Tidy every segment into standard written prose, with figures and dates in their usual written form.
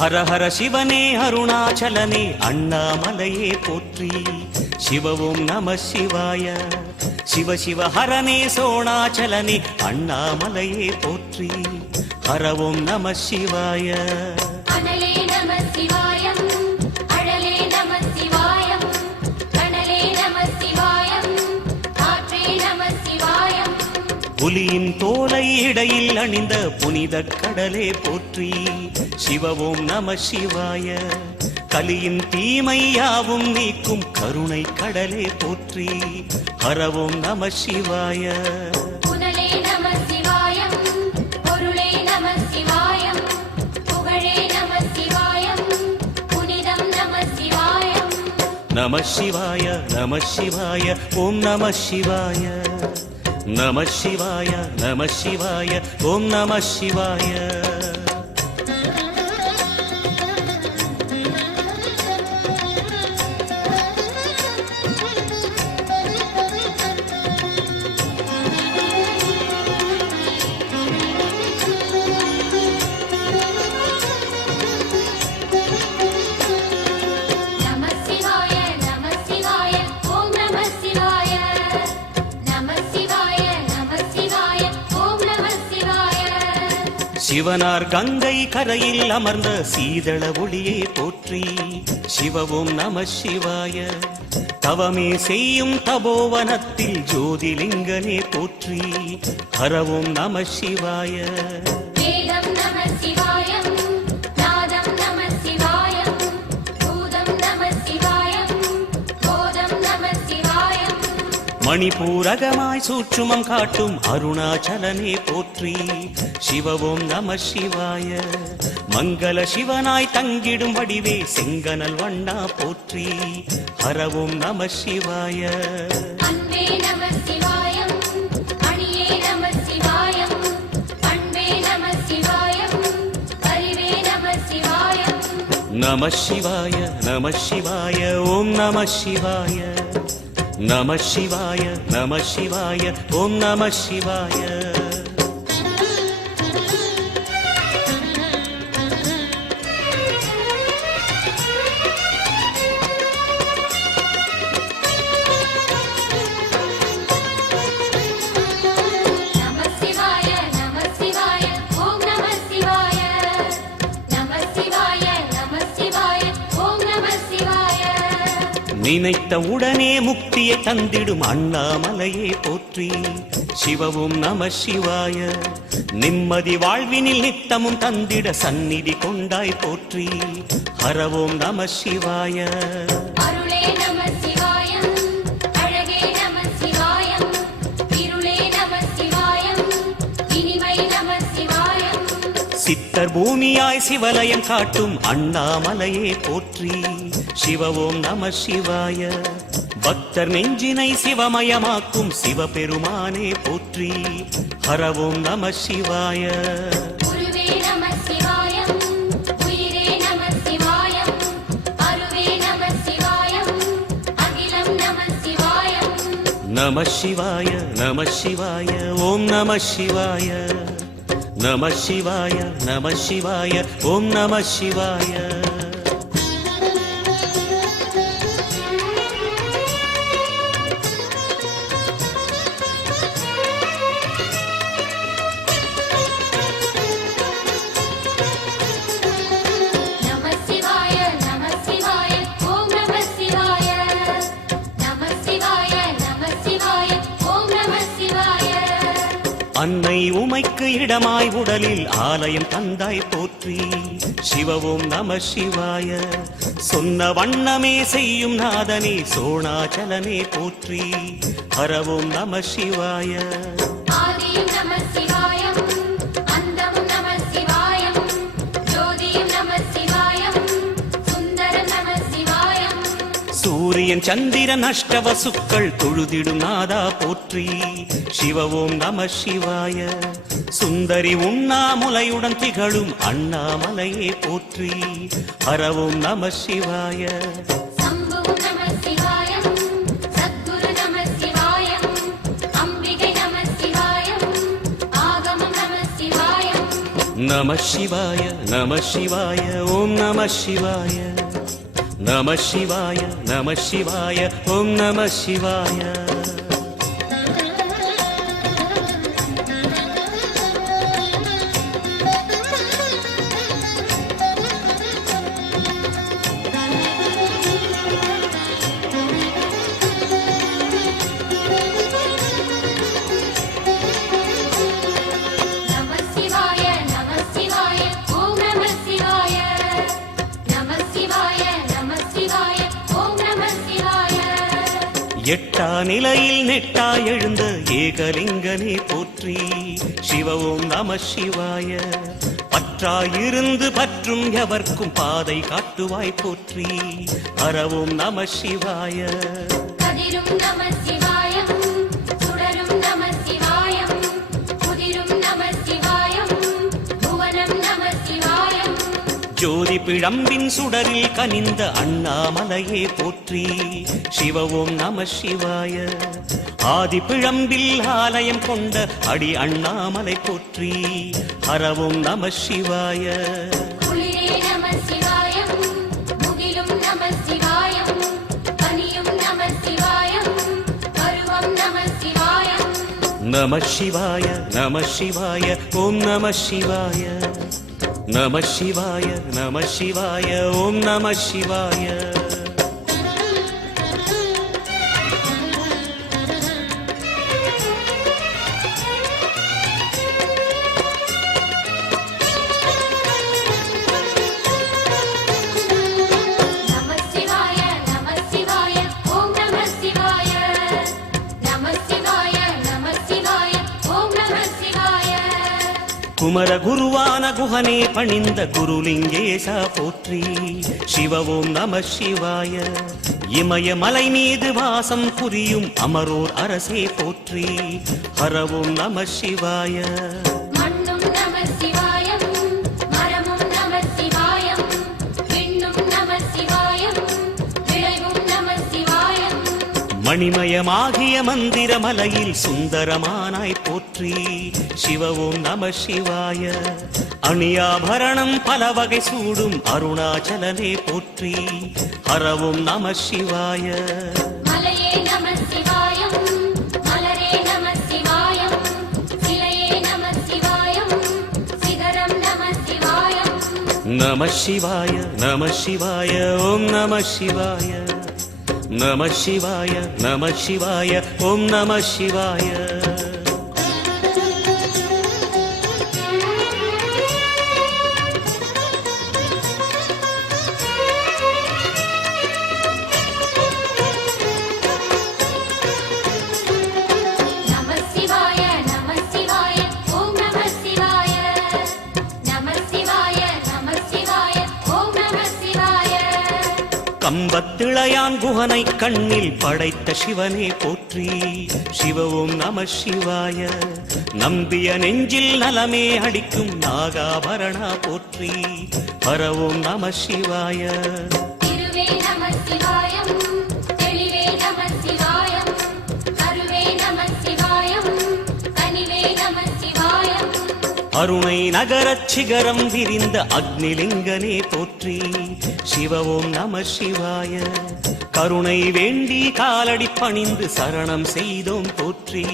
ஹர ஹர சிவனே அருணாச்சலனே அண்ணாமலையே போற்றி. சிவ ஓம் நம சிவாய. சிவ சிவ ஹரனே சோணாச்சலனே அண்ணாமலையே போற்றி. ஹர ஓம் நம சிவாய. அனலே நம சிவாயம், அழலே நம சிவாயம், கனலே நம சிவாயம், காற்றே நம சிவாயம். புலியின் தோலை இடையில் அணிந்த புனித கடலே போற்றி. சிவ ஓம் நம சிவாய. கலியின் தீமையாவும் நீக்கும் கருணை கடலே போற்றி. ஹர ஓம் நம சிவாய. புனலே நம சிவாயம், பொருளே நம சிவாயம், புகழே நம சிவாயம், புனிதம் நம சிவாயம். நம சிவாய நம சிவாய ஓம் நம சிவாய. நம சிவாய நம சிவாய ஓம் நம சிவாய. சிவனார் கங்கை கரையில் அமர்ந்த சீதள ஒளியே போற்றி. சிவ ஓம் நம சிவாய. தவமே செய்யும் தபோவனத்தில் ஜோதிலிங்கனே போற்றி. ஹர ஓம் நம சிவாய. வேதம் நம சிவாயம், நாதம் நம சிவாயம், பூதம் நம சிவாயம், போதம் நம சிவாயம். மணிபூரகமாய் சூட்சுமம் காட்டும் அருணாச்சலனே போற்றி. சிவ ஓம் நம சிவாய. மங்கள சிவனாய் தங்கிடும் வடிவே செங்கனல் வண்ணா போற்றி. ஹர ஓம் நம சிவாய. அன்பே நம சிவாயம், அணியே நம சிவாயம், அன்பே நம சிவாயம், அறிவே நம சிவாயம். நம சிவாய நம சிவாய ஓம் நம சிவாய. நம சிவாய நம சிவாய ஓம் நம சிவாய. நினைத்த உடனே முக்தியை தந்திடும் அண்ணாமலையே போற்றி. சிவ ஓம் நம சிவாய. நிம்மதி வாழ்வினில் நித்தமும் தந்திட சந்நிதி கொண்டாய் போற்றி. ஹர ஓம் நம சிவாய. அருளே நம சிவாயம், அழகே நம சிவாயம், இருளே நம சிவாயம், இனிமை நம சிவாயம். சித்தர் பூமியாய் சிவலயம் காட்டும் அண்ணாமலையே போற்றி. சிவ ஓம் நம சிவாய. பக்தர் நெஞ்சினை சிவமயமாக்கும் சிவபெருமானே போற்றி. ஹர ஓம் நம சிவாய. குருவே நம சிவாயம், உயிரே நம சிவாயம், அருவே நம சிவாயம், அகிலம் நம சிவாயம். நம சிவாய நம சிவாய ஓம் நம சிவாய. நம சிவாய நம சிவாய ஓம் நம சிவாய. அன்னை உமைக்கு இடமாய் உடலில் ஆலயம் தந்தாய் போற்றி. சிவ ஓம் நம சிவாய. சொன்ன வண்ணமே செய்யும் நாதனே சோணாச்சலனே போற்றி. ஹர ஓம் நம சிவாய. ஆதியும் நம சிவாயம், அந்தமும் நம சிவாயம், ஜோதியும் நம சிவாயம், சுந்தரம் நம சிவாயம். சூரியன் சந்திரன் அஷ்டவசுக்கள் தொழுதிடும் நாதா போற்றி. சிவ ஓம் நம சிவாய. சுந்தரி உண்ணாமுலையுடன் திகழும் அண்ணாமலையே போற்றி. ஹர ஓம் நம சிவாய. சம்புவும் நம சிவாயம், சத்குரு நம சிவாயம், அம்பிகை நம சிவாயம், ஆகமம் நம சிவாயம். நம சிவாய நம சிவாய ஓம் நம சிவாய நம சிவாய நம சிவாய ஓம் நம சிவாய நம சிவாய நம சிவாய ஓம் நம சிவாய நம சிவாய நம சிவாய ஓம் நம சிவாய எட்டா நிலையில் நெட்டா எழுந்த ஏகலிங்கனே போற்றி சிவ ஓம் நம சிவாய பற்றாயிருந்து பற்றும் எவர்க்கும் பாதை காட்டுவாய் போற்றி ஹர ஓம் நம சிவாய கதிரும் நம சிவாயம் சுடரும் நம சிவாயம் புதிரும் நம சிவாயம் புவனம் நம சிவாயம் ஜோதி பிழம்பின் சுடரில் கனிந்த அண்ணாமலையே போற்றி சிவ ஓம் நம சிவாய ஆதி பிழம்பில் ஆலயம் கொண்ட அடி அண்ணாமலை போற்றி ஹர ஓம் நம சிவாய குளிரே நம சிவாயம் முகிலும் நம சிவாயம் பனியும் நம சிவாயம் பருவம் நம சிவாயம் நம சிவாய நம சிவாய ஓம் நம சிவாய நம சிவாய நம சிவாய ஓம் நம சிவாய நம சிவாய நம சிவாய ஓம் நம சிவாய நம சிவாய நம சிவாய ஓம் நம சிவாய குமர குருவான குஹனே பணிந்த குருலிங்கேசா போற்றி சிவ ஓம் நம சிவாய இமய மலை மீது வாசம் புரியும் அமரோர் அரசே போற்றி ஹர ஓம் நம சிவாய மண்ணும் நம சிவாயம் மரமும் நம சிவாயம் விண்ணும் நம சிவாயம் விளைவும் நம சிவாயம் மணிமயமாகிய மந்திர மலையில் சுந்தரமானாய் போற்றி சிவ ஓம் நம சிவாய அணியாபரணம் பல வகை சூடும் அருணாச்சலனே போற்றி ஹர ஓம் நம சிவாய மலையே நம சிவாயம் மலரே நம சிவாயம் சிலையே நம சிவாயம் சிகரம் நம சிவாயம் நம சிவாய நம சிவாய ஓம் நம சிவாய நம சிவாய நம சிவாய ஓம் நம சிவாய நம சிவாய நம சிவாய ஓம் நம சிவாய நம சிவாய நம சிவாய ஓம் நம சிவாய கம்பத்திளையான் குஹனை கண்ணில் படைத்த சிவனே போற்றி சிவ ஓம் நம சிவாய நம்பிய நெஞ்சில் நலமே அடிக்கும் நாகாபரணா போற்றி ஹர ஓம் நம சிவாய திருவே நம சிவாயம் தெளிவே நம சிவாயம் அருவே நம சிவாயம் கனிவே நம சிவாயம் அருணை நகரச் சிகரம் விரிந்த அக்னிலிங்கனே போற்றி சிவ ஓம் நம சிவாய கருணை வேண்டி காலடி பணிந்து சரணம் செய்தோம் போற்றி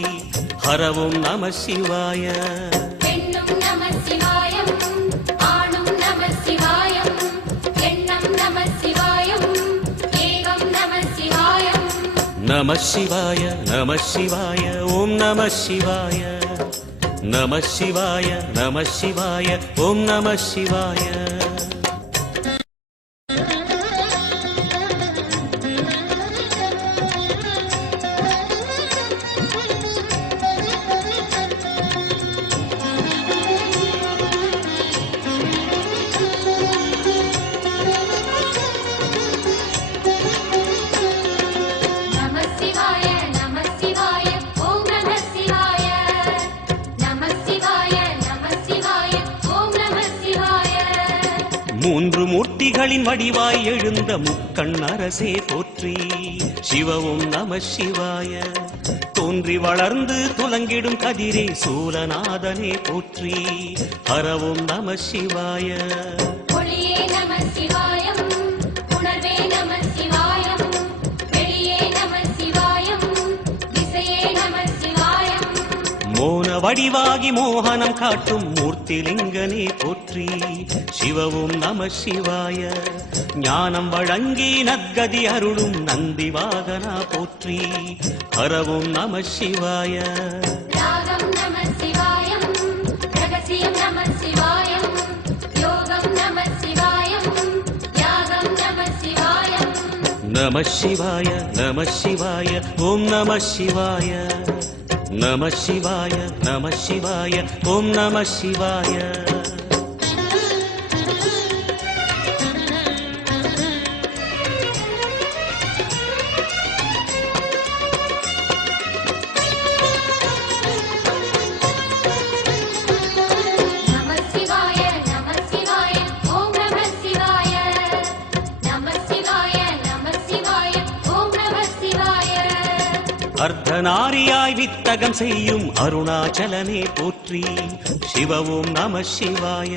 ஹர ஓம் நம சிவாய பெண்ணும் நம சிவாயம் ஆணும் நம சிவாயம் எண்ணம் நம சிவாயம் ஏகம் நம சிவாயம் நம சிவாய நம சிவாய ஓம் நம சிவாய நம சிவாய நம சிவாய ஓம் நம சிவாய நம சிவாய நம சிவாய ஓம் நம சிவாய நம சிவாய நம சிவாய ஓம் நம சிவாய மூன்று மூர்த்திகளின் வடிவாய் எழுந்த முக்கண் அரசே போற்றி. சிவவும் நம சிவாய. தோன்றி வளர்ந்து துலங்கிடும் கதிரே சூலநாதனே போற்றி. ஹரவும் நம சிவாய. ஒளியே நம சிவாயம், உணர்வே நம சிவாயம், வெளியே நம சிவாயம், திசையே நம சிவாயம். மோன வடிவாகி மோகனம் காட்டும் மூர்த்திலிங்கனே போற்றி. சிவவும் நம சிவாய. ஞானம் வழங்கி நற்கதி அருளும் நந்தி வாகனா போற்றி. ஹரவும் நம சிவாய. ராகம் நம சிவாயம், ரகசியம் நம சிவாயம், யோகம் நம சிவாயம், யாகம் நம சிவாயம். நம சிவாய நம சிவாய ஓம் நம சிவாய. நம சிவாய நம சிவாய ஓம் நம சிவாய. நம சிவாய நம சிவாய ஓம் நம சிவாய. நம சிவாய நம சிவாய ஓம் நம சிவாய. அர்த்தநாரியாய் வித்தகம் செய்யும் அருணாச்சலனே போற்றி. சிவவும் நம சிவாய.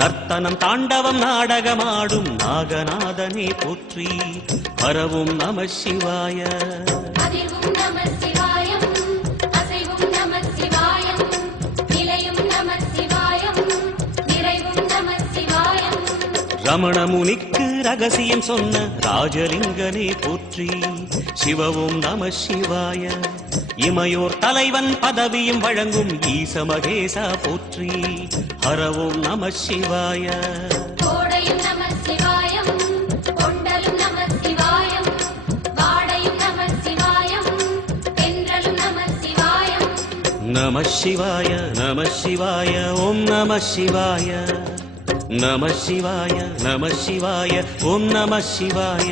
நர்த்தனம் தாண்டவம் நாடகமாடும் நாகநாதனே போற்றி. ஹரவும் நம சிவாய. அதிர்வும் நம சிவாயம், அசைவும் நம சிவாயம், நிலையும் நம சிவாயம், நிறைவும் நம சிவாயம். ரமண முனிக்கு ரகசியம் சொன்ன ராஜலிங்கனே போற்றி. சிவவும் நம சிவாய. இமையோர் தலைவன் பதவியும் வழங்கும் ஈச மகேசா போற்றி. ஹரவும் நம சிவாய. கோடையும் நம சிவாயம், கொண்டலும் நம சிவாயம், வாடையும் நம சிவாயம், தென்றலும் நம சிவாயம். நம சிவாய நம சிவாய ஓம் நம சிவாய. நம சிவாய நம சிவாய ஓம் நம சிவாய.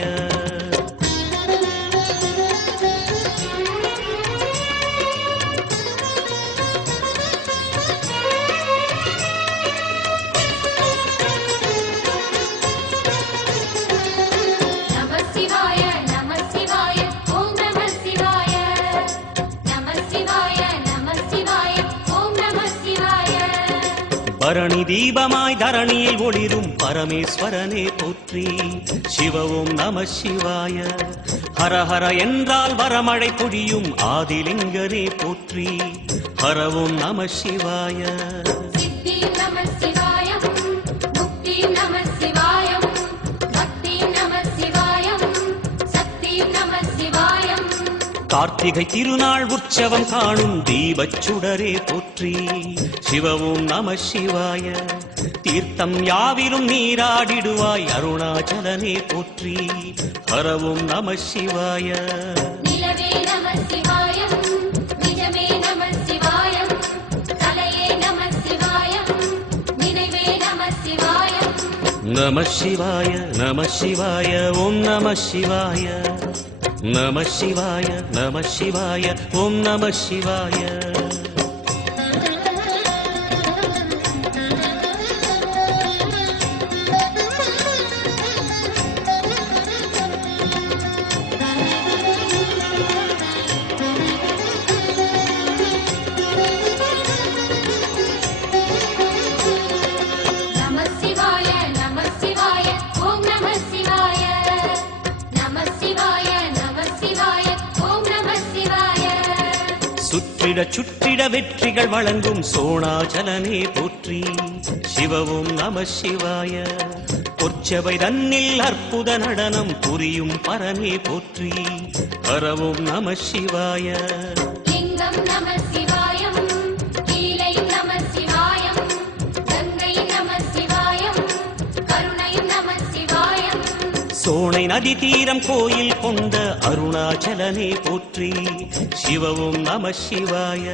நம சிவாய நம சிவாய ஓம் நம சிவாய. நம சிவாய நம சிவாய ஓம் நம சிவாய. பரணி தீபமாய் தரணியில் ஒளிரும் பரமேஸ்வரனே போற்றி. சிவவும் நம சிவாய. ஹரஹர என்றால் வரமழை பொழியும் ஆதிலிங்கனே போற்றி. ஹரவும் நம சிவாய. சித்தியும் நம சிவாயம், முக்தியும் நம சிவாயம், பக்தியும் நம சிவாயம், சக்தியும் நம சிவாயம். கார்த்திகை திருநாள் உற்சவம் காணும் தீபச் சுடரே போற்றி. சிவவும் நம சிவாய. தீர்த்தம் யாவிலும் நீராடிடுவாய் அருணாச்சலனே போற்றி. ஹரவும் நம சிவாய. நிலவே நம சிவாயம், நிஜமே நம சிவாயம், தலையே நம சிவாயம், நினைவே நம சிவாயம். நம சிவாய நம சிவாய ஓம் நம சிவாய. நம சிவாய நம சிவாய ஓம் நம சிவாய. நம சிவாய நம சிவாய ஓம் நம சிவாய. நம சிவாய நம சிவாய ஓம் நம சிவாய. சுற்றிட சுற்றிட வெற்றிகள் வழங்கும் சோணாச்சலனே போற்றி. சிவவும் நம சிவாய. பொற்சபை தன்னில் அற்புத நடனம் புரியும் பரமே போற்றி. ஹரவும் நம சிவாய. லிங்கம் நம சிவாயம், கீழையும் நம சிவாயம், கங்கையும் நம சிவாயம், கருணையும் நம சிவாயம். சோனை நதி தீரம் கோயில் கொண்ட அருணாச்சலனே போற்றி. சிவவும் நம சிவாய.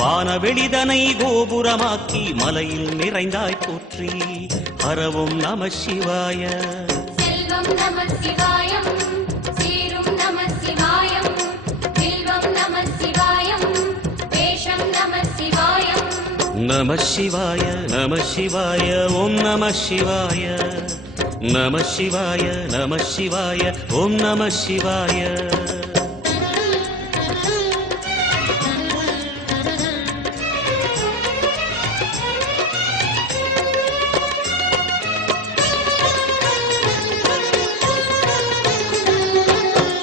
வானவெளிதனை கோபுரமாக்கி மலையில் நிறைந்தாய் போற்றி. ஹரவும் நம சிவாய. செல்வம் நம சிவாயம், சீரும் நம சிவாயம், வில்வம் நம சிவாயம், வேஷம் நம சிவாயம். நம சிவாய நம சிவாய ஓம் நம சிவாய நம சிவாய நம சிவாய ஓம் நம சிவாய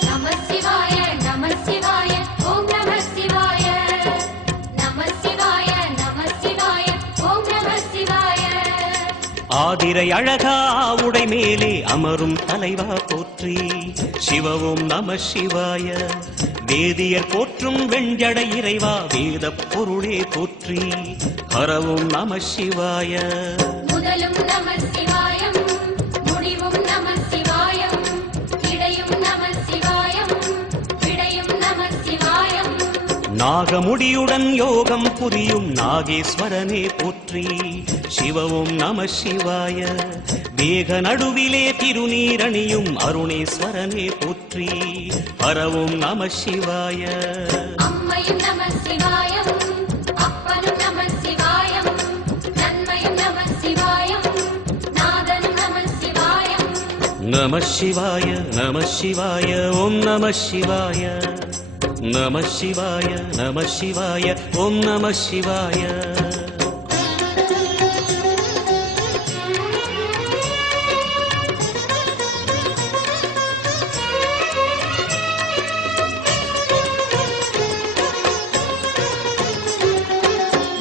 நம சிவாய நம சிவாய ஓம் நம சிவாய நம சிவாய நம சிவாய ஓம் நம சிவாய ஆதிரை அழகா உடை மேலே அமரும் தலைவா போற்றி சிவவும் நம சிவாய வேதியர் போற்றும் வெண்ஜடை இறைவா வேத பொருளே போற்றி ஹரவும் நம சிவாய முதலும் நம சிவாயம் முடிவும் நம சிவாயம் இடையும் நம சிவாயம் விடையும் நம சிவாயம் நாகமுடியுடன் யோகம் புரியும் நாகேஸ்வரனே போற்றி சிவவும் நம சிவாய வேக நடுவிலே திருநீரணியும் அருணேஸ்வரனே போற்றி ஹரவும் நம சிவாய அம்மையும் நம சிவாயம் அப்பனும் நம சிவாயம் நன்மையும் நம சிவாயம் நாதனும் நம சிவாயம் நம சிவாய நம சிவாய ஓம் நம சிவாய நம சிவாய நம சிவாய ஓம் நம சிவாய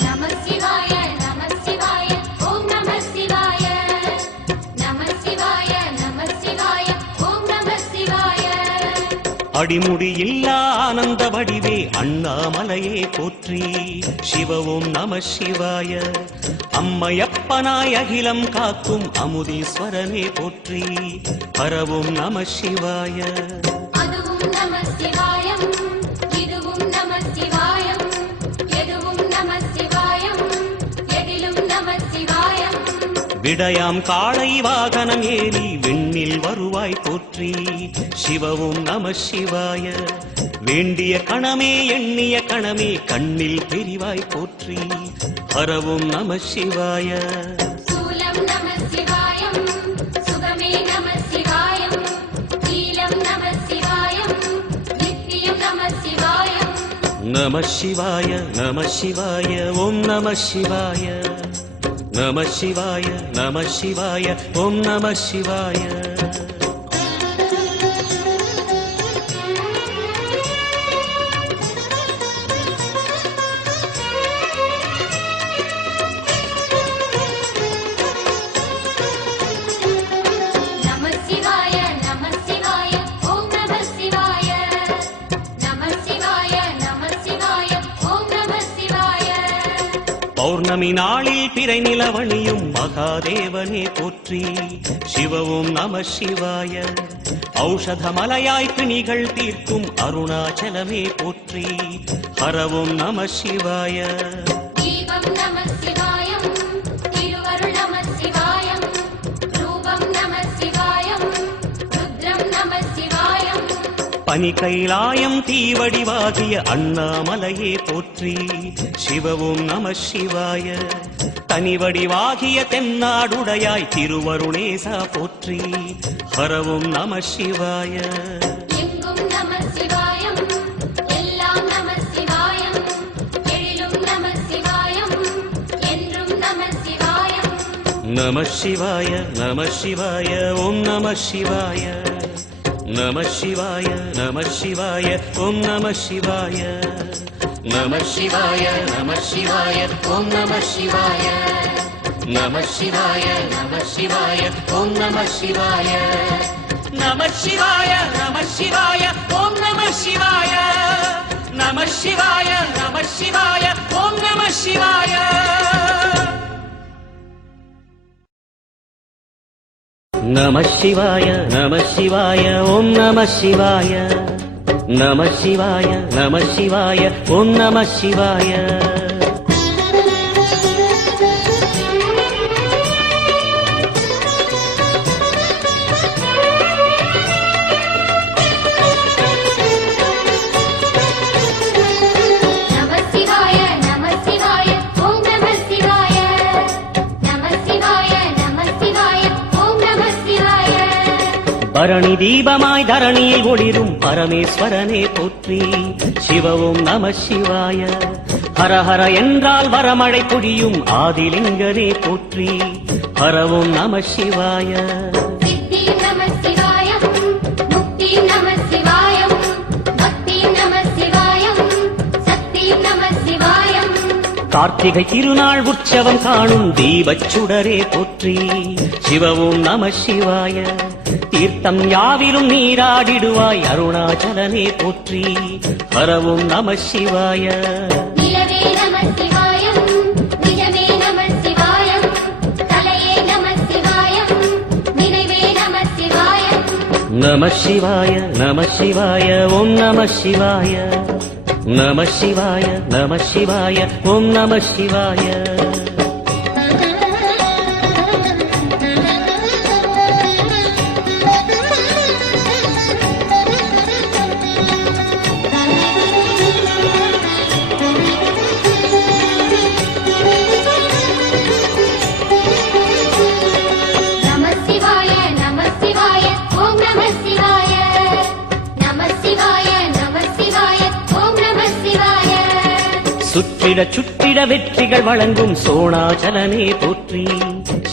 நம சிவாய நம சிவாய ஓம் நம சிவாய நம சிவாய நம சிவாய ஓம் நம சிவாய அடிமுடியில்லா ஆனந்த வடிவே அண்ணாமலையே போற்றி சிவவும் நம சிவாய அம்மையப்பனாய் அகிலம் காக்கும் அமுதீஸ்வரனே போற்றி ஹரவும் நம சிவாய அதுவும் நம சிவாயம் இதுவும் நம சிவாயம் எதுவும் நம சிவாயம் எதிலும் நம சிவாயம் விடயாம் காளை வாகனம் ஏறி விண்ணில் வருவாய் போற்றி சிவவும் நம சிவாய வேண்டிய கணமே எண்ணிய கணமே கண்ணில் தெரிவாய் போற்றி ஹரவும் நம சிவாய சூலம் நம சிவாயம் சுகமே நம சிவாயம் நீலம் நம சிவாயம் நித்தியம் நம சிவாயம் நம சிவாய நம சிவாய ஓம் நம சிவாய நம சிவாய நம சிவாய ஓம் நம சிவாய நம சிவாய நம சிவாய ஓம் நம சிவாய நம சிவாய நம சிவாய ஓம் நம சிவாய பௌர்ணமி நாளில் பிறை நிலவணியும் மகாதேவனே போற்றி சிவவும் நம சிவாய ஔஷதமலையாய் பிணிகள் தீர்க்கும் அருணாச்சலமே போற்றி ஹரவும் நம சிவாய தீபம் நம சிவாயம் திருவருள் நம சிவாயம் ரூபம் நம சிவாயம் ருத்ரம் நம சிவாயம் பனி கைலாயம் தீவடிவாகிய அண்ணாமலையே போற்றி சிவவும் நம சிவாய தனிவடிவாகிய தென்னாடுடையாய் திருவருணேசா போற்றி ஹரவும் நம சிவாய எங்கும் நம சிவாயம் எல்லாம் நம சிவாயம் எழிலும் நம சிவாயம் என்றும் நம சிவாயம் நம சிவாய நம சிவாய ஓம் நம சிவாய நம சிவாய நம சிவாய ஓம் நம சிவாய நம சிவாய நம சிவாய ஓம் நம சிவாய நம சிவாய நம சிவாய ஓம் நம சிவாய நம சிவாய நம சிவாய ஓம் நம சிவாய நம சிவாய நம சிவாய ஓம் நம சிவாய நம சிவாய நம சிவாய ஓம் நம சிவாய நம சிவாய நம சிவாய ஓம் நம சிவாய நம சிவாய நம சிவாய ஓம் நம சிவாய பரணி தீபமாய் தரணியில் ஒளிரும் பரமேஸ்வரனே போற்றி. சிவ ஓம் நம சிவாய. ஹர ஹர என்றால் வரமழை பொழியும் ஆதிலிங்கனே போற்றி. ஹர ஓம் நம சிவாய. சித்தி நம சிவாயம், முக்தி நம சிவாயம், பக்தி நம சிவாயம், சக்தி நம சிவாயம். கார்த்திகை திருநாள் உற்சவம் காணும் தீபச் சுடரே போற்றி. சிவ ஓம் நம சிவாய. தீர்த்தம் யாவிலும் நீராடிடுவாய் அருணாச்சலனே போற்றி. ஹர ஓம் நம சிவாய. நிலவே நம சிவாயம், நிஜமே நம சிவாயம், கலையே நம சிவாயம், நினைவே நம சிவாயம். நம சிவாய நம சிவாய ஓம் நம சிவாய. நம சிவாய நம சிவாய ஓம் நம சிவாய. நம சிவாய நம சிவாய ஓம் நம சிவாய. நம சிவாய நம சிவாய ஓம் நம சிவாய. சுற்றிட சுற்றிட வெற்றிகள் வழங்கும் சோணாச்சலனே போற்றி.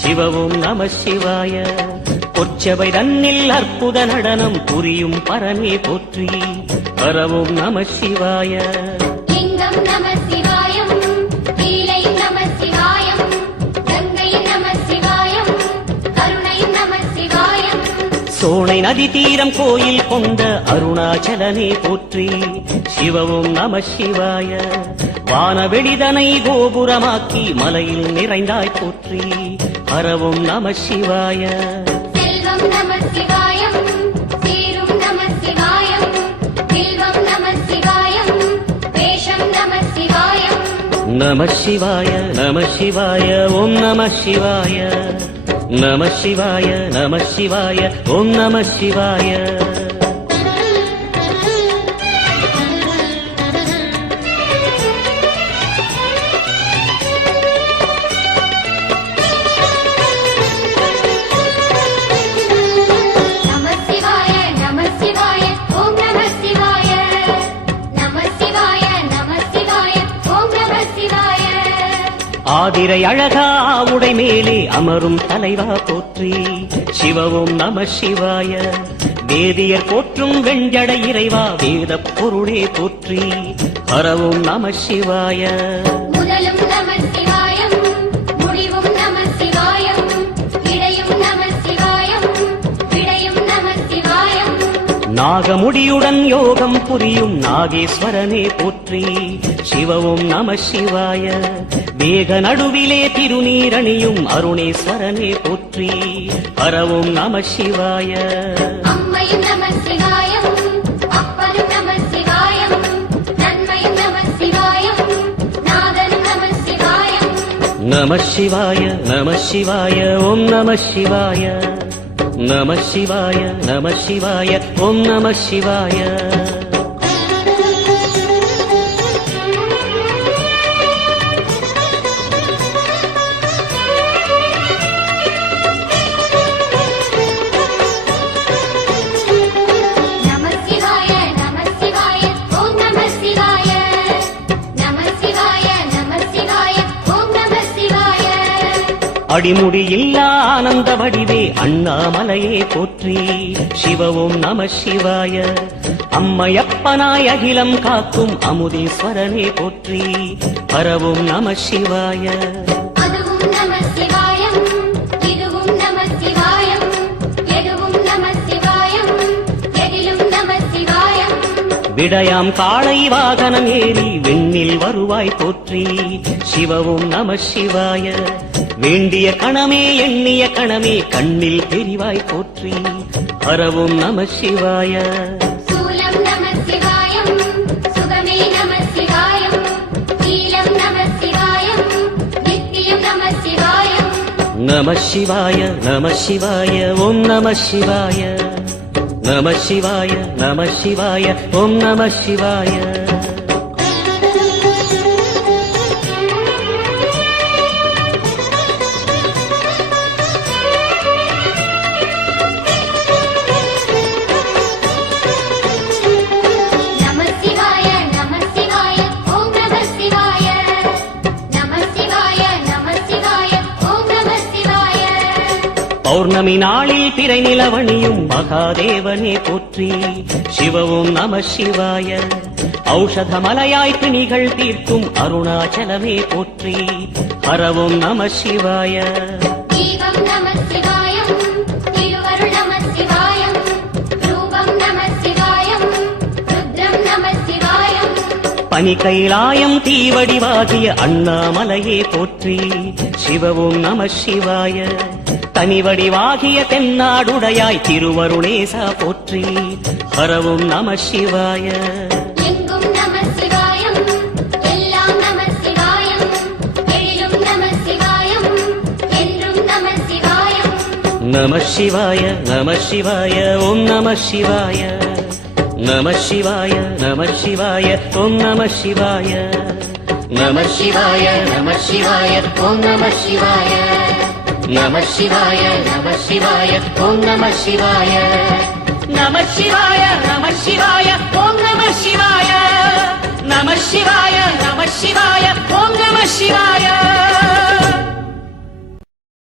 சிவ ஓம் நம சிவாய. பொற்சபை தன்னில் அற்புத நடனம் புரியும் பரமே போற்றி. ஹர ஓம் நம சிவாய. லிங்கம் நம சிவாயம், லீலை நம சிவாயம், கங்கை நம சிவாயம், கருணை நம சிவாயம். சோனை நதி தீரம் கோயில் கொண்ட அருணாச்சலனே போற்றி. சிவ ஓம் நம சிவாய. வானவெளிதனை கோபுரமாக்கி மலையில் நிறைந்தாய் போற்றி. ஹர ஓம் நம சிவாய. செல்வம் நம சிவாயம், சீரும் நம சிவாயம், வில்வம் நம சிவாயம், வேஷம் நம சிவாயம். நம சிவாய நம சிவாய ஓம் நம சிவாய. நம சிவாய நம சிவாய ஓம் நம சிவாய. நம சிவாய நம சிவாய ஓம் நம சிவாய. நம சிவாய நம சிவாய ஓம் நம சிவாய. ஆதிரை அழகா உடை மேலே அமரும் தலைவா போற்றி. சிவ ஓம் நம சிவாய. வேதியர் போற்றும் வெண்ஜடை இறைவா வேத பொருளே போற்றி. ஹர ஓம் நம சிவாய. முதலும் நம சிவாயம், முடிவும் நம சிவாயம், இடையும் நம சிவாயம், விடையும் நம சிவாயம். நாகமுடியுடன் யோகம் புரியும் நாகேஸ்வரனே போற்றி. சிவ ஓம் நம சிவாய. வேக நடுவிலே திருநீரணியும் அருணேஸ்வரனே போற்றி. ஹர ஓம் நம சிவாய. அம்மையும் நம சிவாயம், அப்பனும் நம சிவாயம், நன்மையும் நம சிவாயம், நாதனும் நம சிவாயம். நம சிவாய நம சிவாய ஓம் நம சிவாய. நம சிவாய நம சிவாய ஓம் நம சிவாய. நம சிவாய நம சிவாய ஓம் நம சிவாய. நம சிவாய நம சிவாய ஓம் நம சிவாய. அடிமுடி இல்லா ஆனந்த வடிவே அண்ணாமலையே போற்றி. சிவ ஓம் நம சிவாய. அம்மையப்பனாய் அகிலம் காக்கும் அமுதேஸ்வரனே போற்றி. ஹர ஓம் நம சிவாய. அதுவும் நம சிவாயம், இதுவும் நம சிவாயம், எதுவும் நம சிவாயம், எதிலும் நம சிவாயம். விடயாம் காளை வாகனம் ஏறி விண்ணில் வருவாய் போற்றி. சிவ ஓம் நம சிவாய. வேண்டிய கணமே எண்ணிய கணமே கண்ணில் தெரிவாய் போற்றி. ஹர ஓம் நம சிவாய. சூலம் நம சிவாயம், சுகமே நம சிவாயம், நீலம் நம சிவாயம், நித்தியம் நம சிவாயம். நம சிவாய நம சிவாய ஓம் நம சிவாய. நம சிவாய நம சிவாய ஓம் நம சிவாய. பௌர்ணமி நாளில் பிறை நிலவணியும் மகாதேவனே போற்றி சிவவும் நம சிவாய ஔஷதமலையாய் பிணிகள் தீர்க்கும் அருணாச்சலமே போற்றி ஹரவும் நம சிவாய தீபம் நமசிவாயம் திருவருள் நமசிவாயம் ரூபம் நமசிவாயம் ருத்ரம் நமசிவாயம் பனி கைலாயம் தீவடிவாகிய அண்ணாமலையே போற்றி சிவவும் நம சிவாய தனிவடிவாகிய தென்னாடுடையாய் திருவருணேசா போற்றி ஹரவும் நம சிவாய எங்கும் நமசிவாயம் எல்லாம் நமசிவாயம் எழிலும் நமசிவாயம் என்றும் நமசிவாயம் நம சிவாய நம சிவாய ஓம் நம சிவாய நம சிவாய நம சிவாய ஓம் நம சிவாய நம சிவாய நம சிவாய ஓம் நம சிவாய நம சிவாய நம சிவாய ஓம் நம சிவாய நம சிவாய நம சிவாய ஓம் நம சிவாய நம சிவாய நம சிவாய ஓம் நம சிவாய